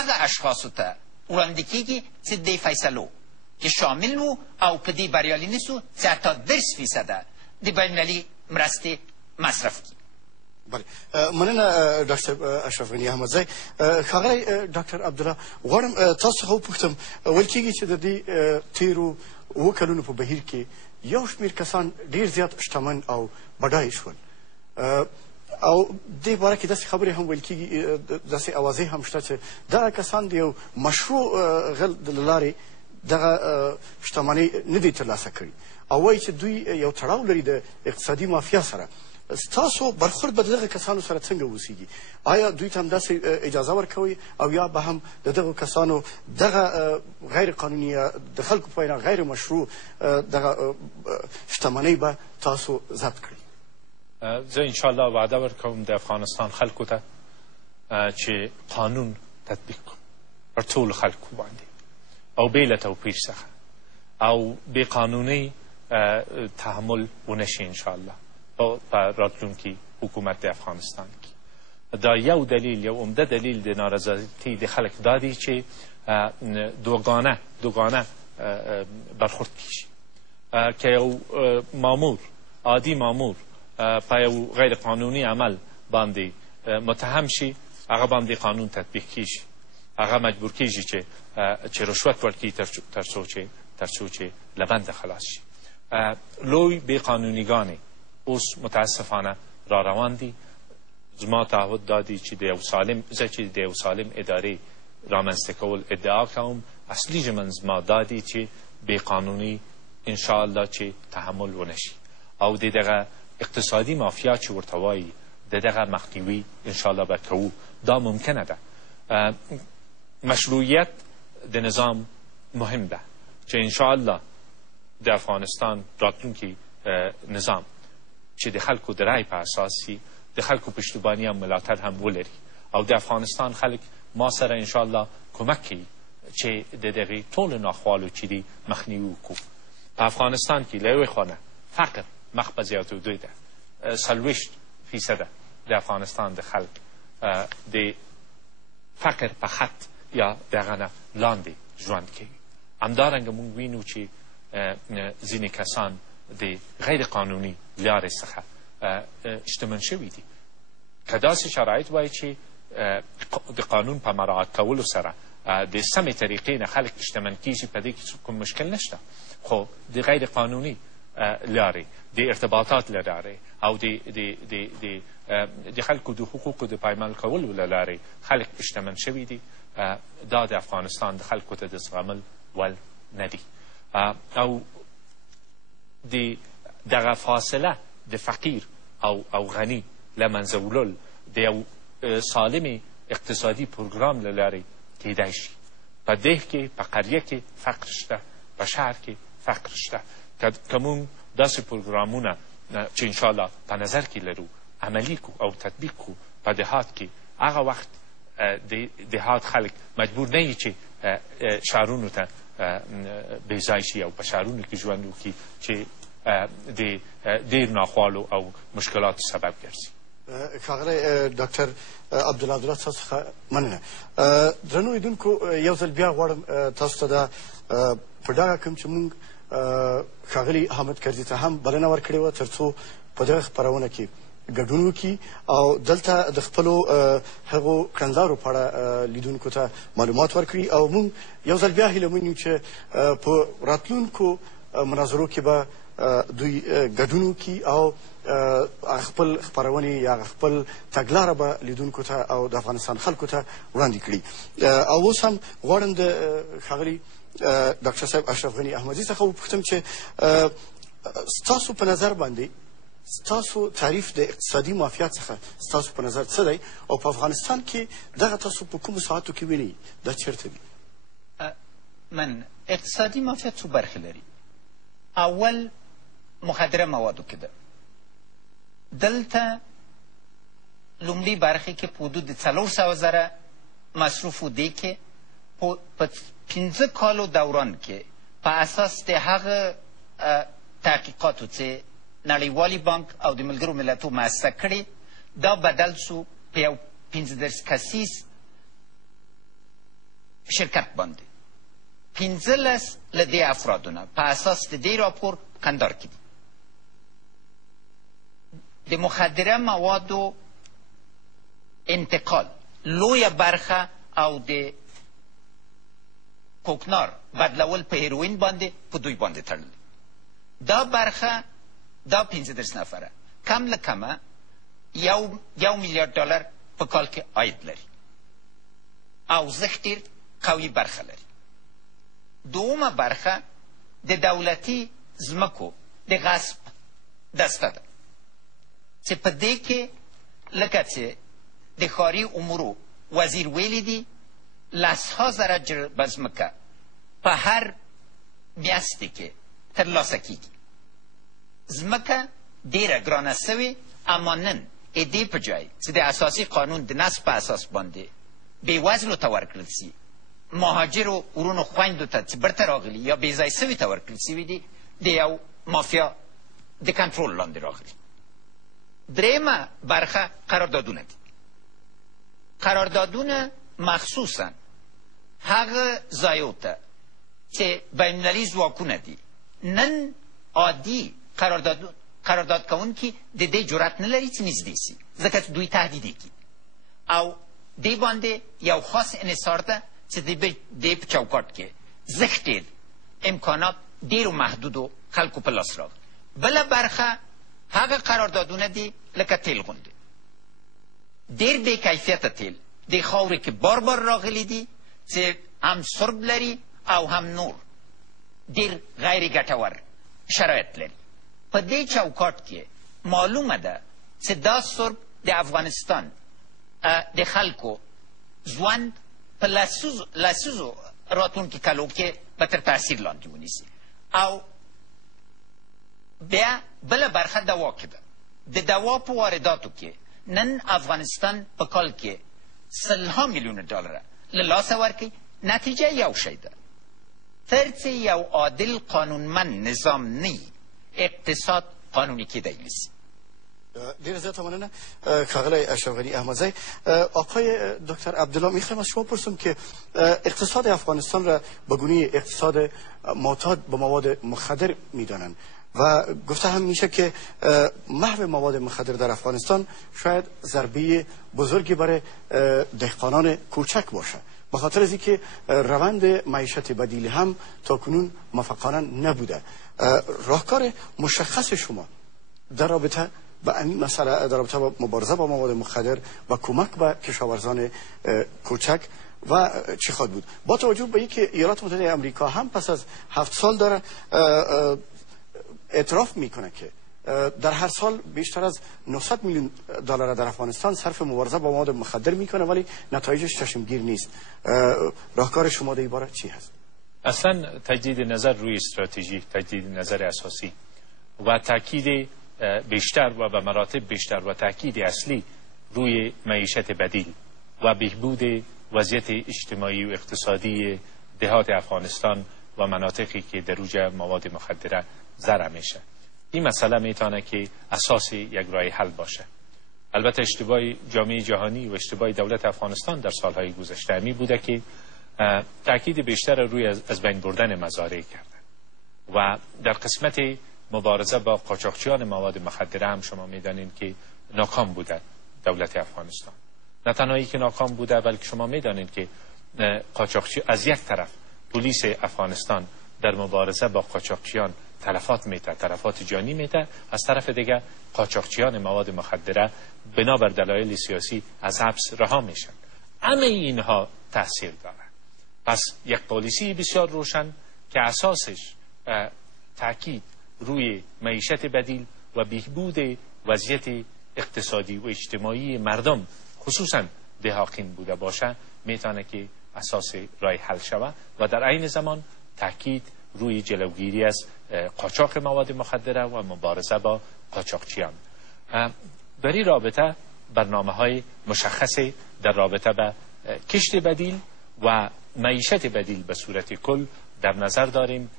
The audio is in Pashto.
هغه اشخاصو ته وړاندې کېږي چې دې فیصلو کې شامل وو او په دې بریالي نه سو چې حتی 10% د بینالمللي مرستې مصرف کړي. بله مننه ډاکټر اشرف غني احمدزی. ښاغلی ډاکټر عبدالله غواړم تاسو څخه وپوښتم ویل کېږي چې د دې تېرو 7 کلونو په بهیر کې یو شمېر کسان ډېر زیات شتمن او بډای شول او دې باره کې داسې خبرې هم ویل کېږي داسې اوازې هم شته چې دغه کسان د یو مشروع غل له لارې دغه شتمنۍ نه دي ترلاسه کړي او وایي چې دوی یو تړاو لري د اقتصادي مافیا سره. ستاسو برخورد به د دغه کسانو سره څنګه اوسیږي؟ آیا دوی ته هم داسې اجازه ورکوئ او یا به هم د دغو کسانو دغه غیر قانوني یا د خلکو په وینا غیر مشروع دغه شتمنۍ به تاسو ضبط کړئ؟ زه انشاءالله وعده ورکوم د افغانستان خلکو ته چې قانون تطبیق کړو پر ټولو خلکو باندې او بې له توپیر څخه او بې قانونۍ تحمل ونه شي انشاءالله په راتلونکي حکومت د افغانستان کې. دا یو دلیل یو عمده دلیل د نارضایتي د خلک دا دی چې دوگانه برخورد کیږي که یو مامور عادي مامور په یو غیر قانوني عمل باندې متهم شي هغه باندې قانون تطبیق کیږي هغه مجبور کیږي چې رشوت ورکړي تر څو چې له بنده خلاص شي. لوی بې قانونیګانې اوس متاسفانه را روان دي. زما تعهد دا دی چې زه چې د یو سالم ادارې رامنځته کول ادعا کوم اصلي ژمن زما دا دی چې بې قانوني انشاءالله چې تحمل ونه شي او د دغه اقتصادي مافیا چې ورته وایي د دغه مخنیوي انشاءالله به کوو. دا ممکنه ده. مشروعیت د نظام مهم ده چې انشاءالله د افغانستان راتلونکي نظام چې د خلکو د رای په اساس د خلکو پشتیباني هم ملاتړ هم ولري او د افغانستان خلک ما سره انشاءالله کومک کوي چې د دغې ټولو ناخوالو چې دي مخنیوي وکړو. په افغانستان کې له یوې خوا فقر مخ په زیاتېدو ده. 40% د افغانستان د خلک د فقر په خط یا دغه نه لاندې ژوند کوي. همدارنګه موږ وینو چې ځینې کسان د غیر قانوني لارې څخه شتمن شوي دي. که داسې شرایط وایي چې د قانون په مراعات کولو سره د سمې طریقې نه خلک شتمن کیږي په دې کې کوم مشکل نشته، خو د غیر قانوني لارې د ارتباطات له لارې او د خلکو د حقوقو د پایمال کولو له لارې خلک شتمن شوي دي. دا د افغانستان د خلکو ته د زغمل ول نه دي او دغه فاصله د فقیر او غني له منځه وړل د یو سالم اقتصادي پروګرام له لارې کیدای شي. په دیه کې په قریه کې فقر شته، په شهر کې فقر شته. که موږ داسې پروګرامونه چې انشاءالله په نظر کې لرو عملي کو او تطبیق کو په دهات کې، هغه وخت د دهات خلک مجبور نه وي چې شهرونو ته بې ځای شي او په شهرونو کې ژوند وکړي چې د ډېر ناخوالو او مشکلاتو سبب ګرځي. ښاغلی ډاکټر عبدالله تاسو څخه مننه. درنو لیدونکو یو ځل بیا غواړم تاسو ته دا په ډاګه کړم چې موږ ښاغلي حامد کرزي ته هم بلنه ورکړې وه تر څو په دغه خپرونه کې ګډون وکړي او دلته د خپلو هغو کړنلارو په اړه لیدونکو ته معلومات ورکړي او موږ یو ځل بیا هیله یو چې په راتلونکو مناظرو کې به دوی ګډون وکړي او خپل خپرونې یا خپل تګلاره به لیدونکو ته او د افغانستان خلکو ته وړاندې کړي. او اوس هم غواړم د ښاغلي ډاکټر صاحب اشرف غني احمدزي څخه وپوښتم چې ستاسو په نظر باندې ستاسو تعریف د اقتصادي مافیا څخه ستاسو په نظر څه دی او په افغانستان کې دغه تاسو په کومو ساعتو کې وینئ دا چیرته دي؟ من اقتصادي مافیا څو برخې لري. اول مخدره موادو کې ده. دلته لومړي برخې کې په حدود 400,000 مصروف و دی کې په 15 کالو دوران کې په اساس د هغه تحقیقاتو چې نړیوالي بانک او د ملګرو ملتو مؤسسه کړي دا بدل سو په یو 15 کسیز شرکت باندې 15 له دې افرادونه په اساس د دې راپور کندهار کې دي. د مخدره موادو انتقال لویه برخه او د کوکنار بدلول په هیروین باندې په دوی باندې تړل. دا برخه دا 15 نفره کم له کمه یو میلیارد ډالر په کال کې عاید لري او زښت ډېر قوي برخه لري. دومه برخه د دولتي ځمکو د غصب دسته ده چې په دې کې لکه چې د ښاري امورو وزیر ویلی دي 10,000 جربه ځمکه په هر میاشتې کې ترلاسه کیږي. ځمکه ډېره ګرانه سوې، اما نن دې په جای چې د اساسي قانون د نصب په اساس باندې بېوزلو ته ورکړل سي، مهاجرو ورونو خویندو ته چې برته راغلي یا بېځای سوي ته ورکړل سوي دي، د یو مافیا د کنټرول لاندې راغلي. درېیمه برخه قراردادونه دي. قراردادونه مخصوصا هغه ځایو ته چې بینالمللي ځواکونه دي نن عادي قرارداد کوونکي د دې جرأت نه لري چې نږدې سي، ځکه چې دوی تهدیدې کي او دې باندې یو خاص انحصار ده چې د دې په چوکاټ کې زښت ډېر امکانات ډېرو محدودو خلکو په لاس راغلي. بله برخه هغه قراردادونه دي لکه تیل غوندې، ډېر بې کیفیته تیل د خاورې کې بار بار راغلي دي چې هم سرب لري او هم نور ډېر غیر ګټور شرایط لري. په دې چوکاټ کې معلومه ده چې دا سرب د افغانستان د خلکو ژوند په لسیزو راتلونکي کلو کې به تر تاثیر لاندې ونیسي. او بیا بله برخه دوا کې ده. د دوا په وارداتو کې نن افغانستان په کال کې 100 میلیون ډالره له لاسه ورکوي. نتیجه یو شی ده، تر څه یو عادل قانونمند نظام نه اقتصاد قانوني کیدی نشي. ډېره زیاته مننه ښاغلی اشرف غني احمدزی. آقای دکتر عبدالله، میخوایم از شما پرسیم که اقتصاد افغانستان را به گونه اقتصاد معتاد به مواد مخدر میدانند و گفته هم میشه که محو مواد مخدر در افغانستان شاید ضربه بزرگی برای دهقانان کوچک باشه، به خاطر از اینکه روند معیشت بدیل هم تاکنون موفقانه نبوده. راهکار مشخص شما در رابطه با این مسئله، در رابطه با مبارزه با مواد مخدر و کمک به کشاورزان کوچک و چی خواهد بود؟ با توجه به اینکه ایالات متحده آمریکا هم پس از 7 سال داره اعتراف میکنه که در هر سال بیشتر از 900 میلیون دلار در افغانستان صرف مبارزه با مواد مخدر میکنه، ولی نتایجش چشمگیر نیست. راهکار شما در این باره چی هست؟ اصلا تجدید نظر روی استراتژی، تجدید نظر اساسی و تاکید بیشتر و به مراتب بیشتر و تاکید اصلی روی معیشت بدیل و بهبود وضعیت اجتماعی و اقتصادی دهات افغانستان و مناطقی که در اوج مواد مخدره ذره میشه. این مسئله میتونه که اساس یک راه حل باشه. البته اشتباه جامعه جهانی و اشتباه دولت افغانستان در سالهای گذشته می بوده که تاکید بیشتر روی از بین بردن مزارع کرده و در قسمت مبارزه با قاچاقچیان مواد مخدره هم شما میدانید که ناکام بوده دولت افغانستان. نه تنهایی که ناکام بوده، بلکه شما میدانید که قاچاقچی از یک طرف پلیس افغانستان در مبارزه با قاچاقچیان تلفات میده، تلفات جانی میده، از طرف دیگه قاچاقچیان مواد مخدره بنابر دلایل سیاسی از حبس رها میشن. همه اینها تاثیر داره. پس یک پالیسی بسیار روشن که اساسش تاکید روی معیشت بدیل و بهبود وضعیت اقتصادی و اجتماعی مردم خصوصا دهاقین بوده باشه میتونه که اساس راه حل شود و در عین زمان تاکید روی جلوگیری از قاچاق مواد مخدره و مبارزه با قاچاقچیان. در این رابطه برنامه‌های مشخصی در رابطه با کشت بدیل و معیشت بدیل به صورت کل در نظر داریم